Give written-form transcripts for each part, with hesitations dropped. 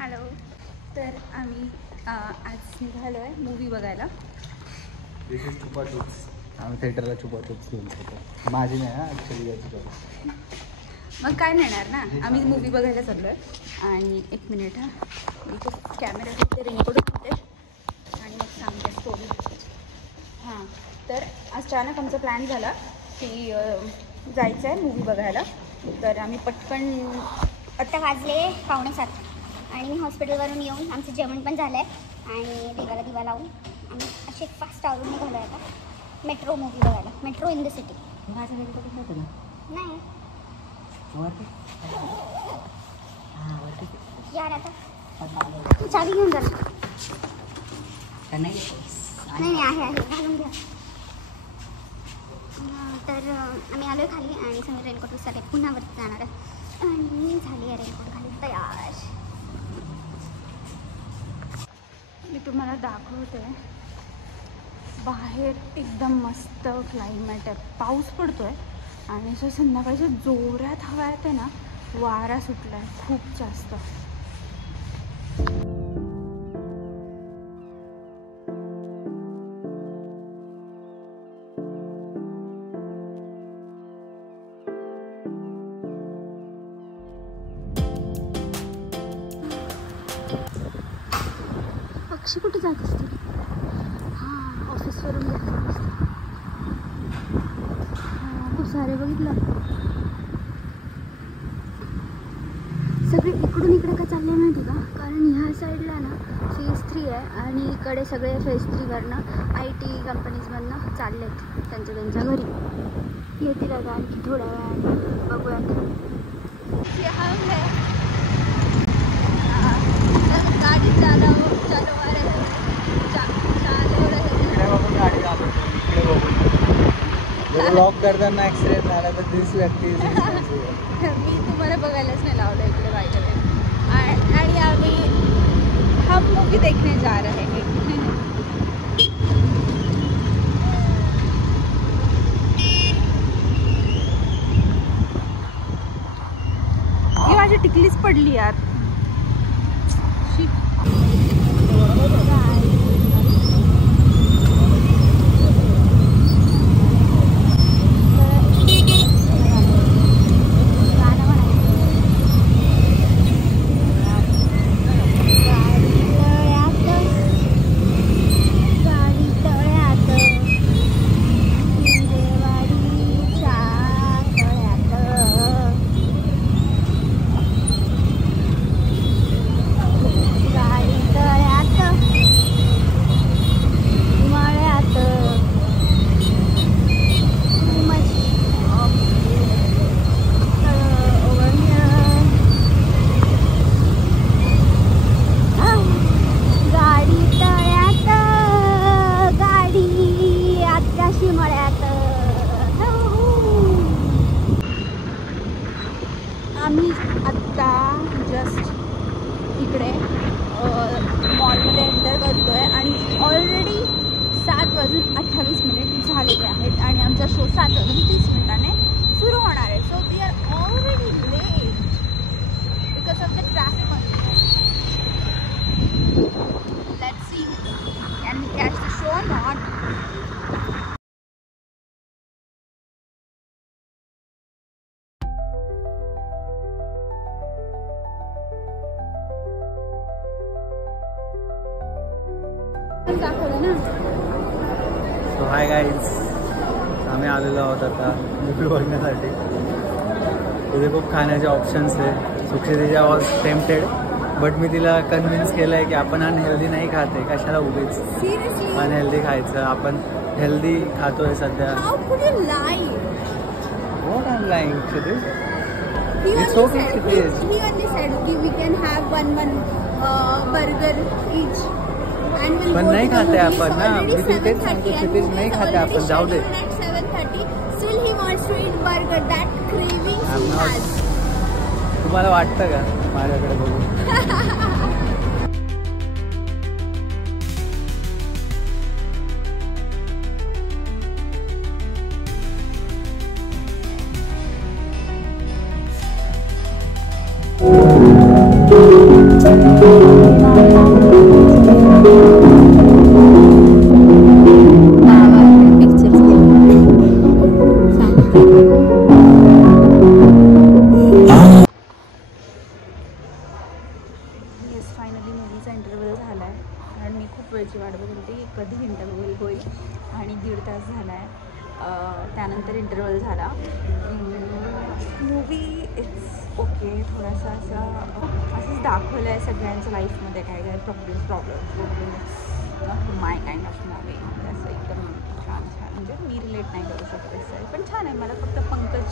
Hello. तर आम्ही आज निघालो आहे मूवी बघायला. आम्ही थिएटरला चुपाचूप घेऊन जातो. माझी नाही ना ॲक्च्युली याची. मग काय नेणार ना, आम्ही मूवी बघायला चाललो आहे. आणि एक मिनिट हा, मी तो कॅमेरा घेते, रेनकोट घेते आणि मग सांगते स्टोरी. हां, तर अचानक आमचा प्लॅन झाला की जायचं आहे मूवी बघायला. तर आम्ही पटकन आत्ता वाजले 6:45 आणि मी हॉस्पिटलवरून येऊन आमचं जेवण पण झालं आहे आणि देवाला दिवा लावून आम्ही असे फास्ट आवरून निघालो आहे आता मेट्रो मूवी बघायला. Metro in the city. नाही यार, आता तू चावी घेऊन जा. नाही आहे घालून घ्या. तर आम्ही आलो आहे खाली आणि सगळे रेनकोट विसरले, पुन्हा वरती जाणार आहे आणि झाली आहे रेनकोट घालून तयार. मी तुम्हाला दाखवते. बाहेर एकदम मस्त क्लायमेट आहे, पाऊस पडतो आहे आणि असं संध्याकाळच्या जोरात हवा येते ना, वारा सुटला आहे खूप जास्त. पक्षी कुठे जात असतील? हां, ऑफिसवरून जात असतील. हां, खूप सारे बघितलं. सगळे इकडून इकडे का चालले माहिती का? कारण ह्या साईडला ना फेज 3 आहे आणि इकडे सगळे फेज 3वरनं IT कंपनीजमधनं चाललेत त्यांच्या घरी. येतील आता आणखी थोड्या वेळाने, बघूयात. गाडी चालव ब्लॉक करताना ॲक्सिडेंट झाला तर दिस लागते. मी तुम्हाला बघायलाच नाही लावलं इकडे बाहेर. आणि आम्ही हम मूवी देखने जा रहे हैं. ही माझी टिकलीच पडली यार. आम्ही आत्ता जस्ट इकडे मॉलमध्ये एंटर करतो आहे आणि ऑलरेडी 7:28 झालेले आहेत आणि आमचा शो 7:30 सुरू होणार आहे. So we are already late because of the traffic. Let's see can we catch the show not. दाखवलं ना. सो हाय गाईज, आम्ही आलेलो आहोत आता मूवी बघण्यासाठी. तिथे खूप खाण्याचे ऑप्शन्स आहे. सुक्षितेच्या वॉज टेम्पटेड बट मी तिला कन्व्हिन्स केलं आहे की आपण अनहेल्दी नाही खाते, कशाला उगीच अनहेल्दी खायचं. आपण हेल्दी खातोय सध्या. What I'm lying, Kshitiz? It's okay, Kshitiz. He only said we can have one burger each. पण नाही खाते आपण ना. मी तिथेच सांगतो क्षितिज नाही खाते आपण, जाऊ दे. 7:30 still he wants to eat burger. That craving he has. तुम्हाला वाटतं का माझ्याकडे बघून? येस फायनली मूवीचा इंटरव्ह्यू झाला आहे. कारण मी खूप वेळची वाट बघत होती कधी इंटरव्ह्यू होईल आणि 1.5 तास झाला आहे. त्यानंतर इंटरव्ह्यू झाला. Movie it's okay. थोडासा असंच दाखवलं आहे सगळ्यांच्या लाईफमध्ये काय काय problem my kind of movie. असं एकदम छान म्हणजे मी रिलेट नाही करू शकत असं, पण छान आहे. मला फक्त पंकज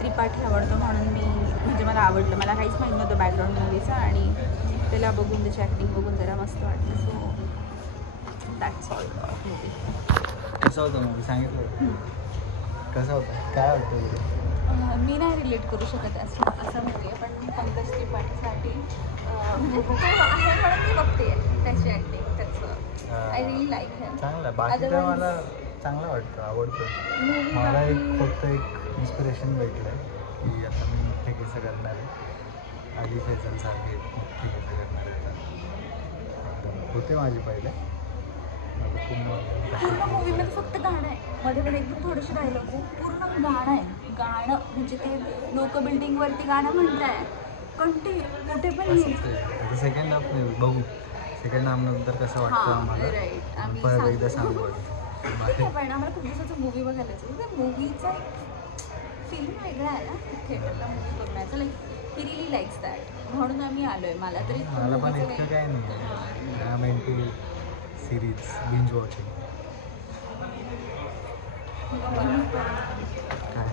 त्रिपाठी आवडतो म्हणून म्हणजे मला आवडलं. मला काहीच माहीत नव्हतं बॅकग्राऊंड मूवीचं आणि त्याला बघून त्याची ॲक्टिंग बघून जरा मस्त वाटलं. So that's all movie. कसं होतं मूवी सांगितलं? कसं होतं? काय वाटतं? मी नाही रिलेट करू शकत असं मूवी आहे, पण मी पंकज त्रिपाठीसाठी म्हणजे तो आहे म्हणून मी बघते त्याची ॲक्टिंग. त्याचं आय रिली लाईक हिम. चांगलं. बाकी तर मला चांगलं वाटतं, आवडतं. मला फक्त एक इन्स्पिरेशन भेटलं की आता मी मोठे केस करणार आहे. अली फैजलसारखे मोठे केस करणार आहे. होते माझे पहिले. पूर्ण मूवीमध्ये फक्त गाणं आहे. मध्ये मध्ये एकदम थोडेसे डायलॉग. पूर्ण गाणं आहे. गाणं म्हणजे ते लोक बिल्डिंगवरती गाणं म्हणत आहे कुठे पण. सेकंड हाफ बघू. सेकंड हाफ नंतर कसं वाटतं आम्हाला. राईट. परत एकदा सांगू. पण आम्हाला खूप दिवसाचं मूवी बघायला जायचं. मूवीचा एक फिल्म वेगळा आहे ना थिएटरला मूवी बघण्याचा. Like he relief likes that म्हणून आम्ही आलो आहे. मला तरी मला पण इतकं काय नाही. सिरीज बिंज वॉचिंग काय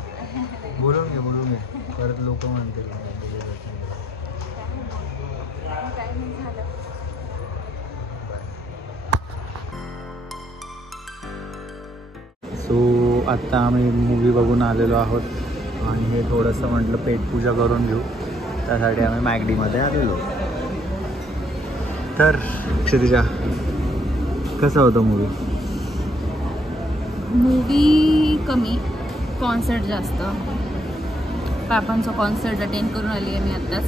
बोलून घे परत लोक म्हणतील काय नाही झालं. सो आत्ता आम्ही मूवी बघून आलेलो आहोत आणि हे थोडंसं म्हटलं पेटपूजा करून घेऊ. त्यासाठी आम्ही मॅगडीमध्ये आलेलो. तर क्षितिजा कसा होता मूवी? मूवी कमी, कॉन्सर्ट जास्त. पापांचा कॉन्सर्ट अटेंड करून आली आहे मी आत्ताच.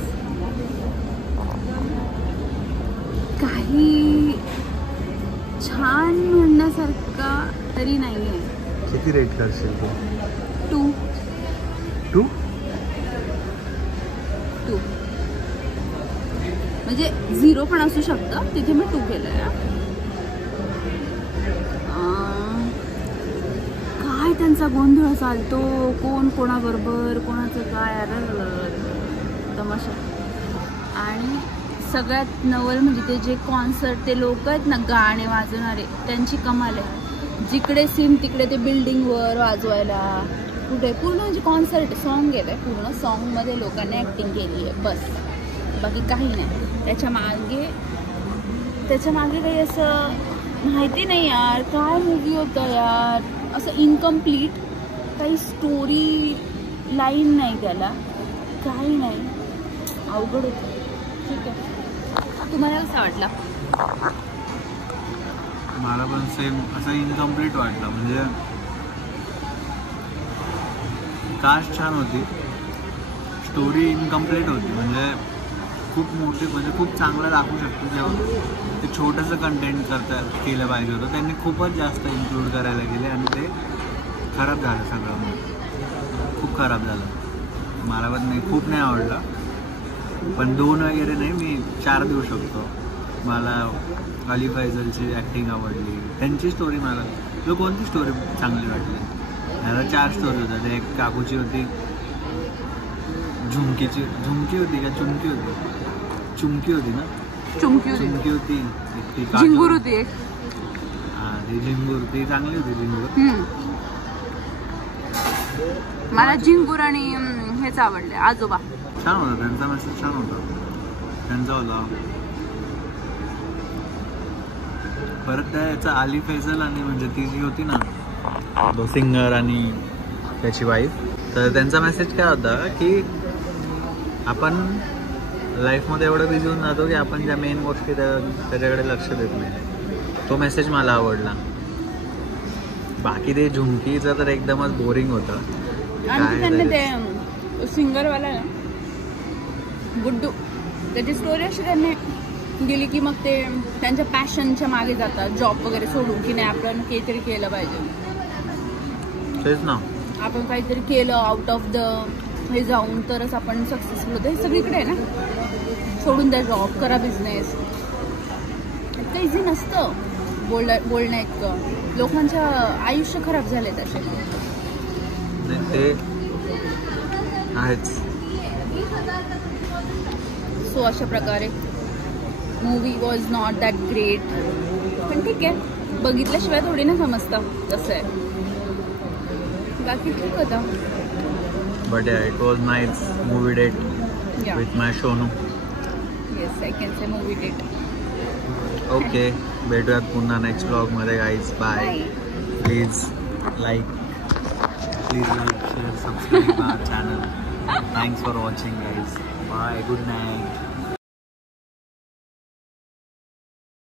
काही छान म्हणण्यासारखा तरी नाही आहे. किती रेट करशील तू? 2 म्हणजे 0 पण असू शकतं. तिथे मी 2 केलं आहे. काय त्यांचा गोंधळ चालतो, कोण कोणाबरोबर, कोणाचं काय तमाशा. आणि सगळ्यात नवल म्हणजे ते जे कॉन्सर्ट ते लोक आहेत ना गाणे वाजवणारे त्यांची कमाल आहे. जिकडे सीन तिकडे ते बिल्डिंगवर वाजवायला कुठे पूर्ण म्हणजे कॉन्सर्ट सॉन्ग गेलं आहे. पूर्ण सॉन्गमध्ये लोकांनी ॲक्टिंग केली आहे बस, बाकी काही नाही. त्याच्या मागे काही असं माहिती नाही यार. काय मूवी होतं यार. असं इनकम्प्लीट. काही स्टोरी लाईन नाही त्याला. काही नाही. अवघड होतं. ठीक आहे. तुम्हाला कसं वाटला? मला पण सेम असं इनकम्प्लीट वाटलं. म्हणजे कास्ट छान होती, स्टोरी इनकम्प्लीट होती. म्हणजे खूप मोठी म्हणजे खूप चांगलं दाखवू शकतो जेव्हा ते छोटंसं कंटेंट केलं पाहिजे होतं. त्यांनी खूपच जास्त इन्क्लूड करायला गेले आणि ते खराब झालं सगळं. खूप खराब झालं. मला पण नाही, खूप नाही आवडलं. पण 2 वगैरे नाही, मी 4 देऊ शकतो. मला अली फैजलची ॲक्टिंग आवडली. त्यांची स्टोरी मला कोणती स्टोरी चांगली वाटली. मला 4 स्टोरी होत्या. ते एक काकूची होती, झुमकी होती का चुमकी होती? चुमकी होती ना? चुमकी होती. झिंगूर होती एक. हां, ती झिंगूर, ती चांगली होती झिंगूर. मला झिंगूर आणि हेच आवडले आजोबा. छान होता त्यांचा मेसेज. छान होता त्यांचा होता. परत त्याचा अली फैजल आणि म्हणजे ती जी होती ना तो सिंगर आणि त्याची वाईफ, तर त्यांचा मेसेज काय होता की आपण लाईफमध्ये एवढं बिझी होऊन जातो की आपण ज्या मेन गोष्टी त्याच्याकडे लक्ष देत नाही. तो मेसेज मला आवडला. बाकी ते झुमकीचं तर एकदमच बोरिंग होतं. आणि त्यांना ते सिंगरवाला गुड्डू त्याची स्टोरी अशी त्यांनी गेली की मग ते त्यांच्या पॅशनच्या मागे जातात, जॉब वगैरे सोडून की नाही आपण काहीतरी केलं पाहिजे. तेच ना, आपण काहीतरी केलं आउट ऑफ द हे जाऊन तरच आपण सक्सेसफुल होतो. हे सगळीकडे आहे ना. सोडून द्या जॉब, करा बिझनेस. इतकं इझी नसतं बोलणं इतकं. लोकांचं आयुष्य खराब झाले तसे. ते आहेच. सो अशा प्रकारे movie was not that great, पण ठीक आहे, बघितल्याशिवाय थोडी ना समजतं कसं आहे. बाकी ठीक होता. But it was nice movie date with my Shonu. Yes, I can say movie date. Okay, भेटूयात पुन्हा नेक्स्ट ब्लॉगमध्ये guys. Bye. Please like, share, subscribe our channel. Thanks for watching guys. Bye, good night.